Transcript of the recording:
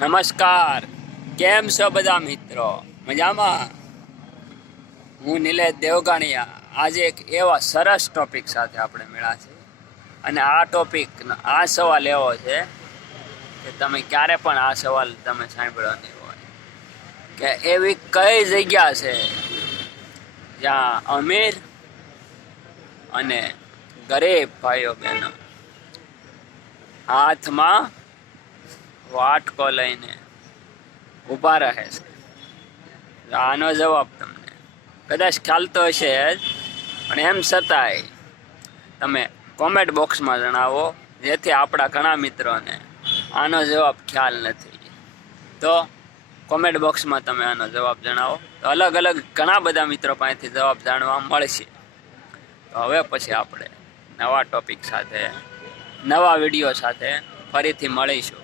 નમસ્કાર. કેમ છો બધા મિત્રો? મજામાં? હું નિલેશ દેવગાણીયા. આજે એક એવા સરસ ટોપિક સાથે આપણે મળ્યા છે અને આ ટોપિક આ સવાલ એવો છે કે તમે ક્યારે પણ આ સવાલ તમે સાંભળ્યો નહીં હોય. કે એવી કઈ જગ્યા છે જ્યાં અમીર અને ગરીબ ભાઈઓ બહેનો હાથમાં વાટકો લઈને ઊભા રહે છે. આનો જવાબ તમને. કદાચ ખ્યાલ તો હશે જ, પણ એમ છતાંય તમે કોમેન્ટ બોક્સમાં જણાવો, જેથી આપણા ઘણા મિત્રોને આનો જવાબ ખ્યાલ નથી. તો કોમેન્ટ બોક્સમાં તમે આનો જવાબ જણાવો. તો અલગ અલગ ઘણા બધા મિત્રો પાસેથી જવાબ જાણવા મળશે. તો હવે પછી આપણે નવા ટોપિક સાથે, નવા વીડિયો સાથે ફરીથી મળીશું.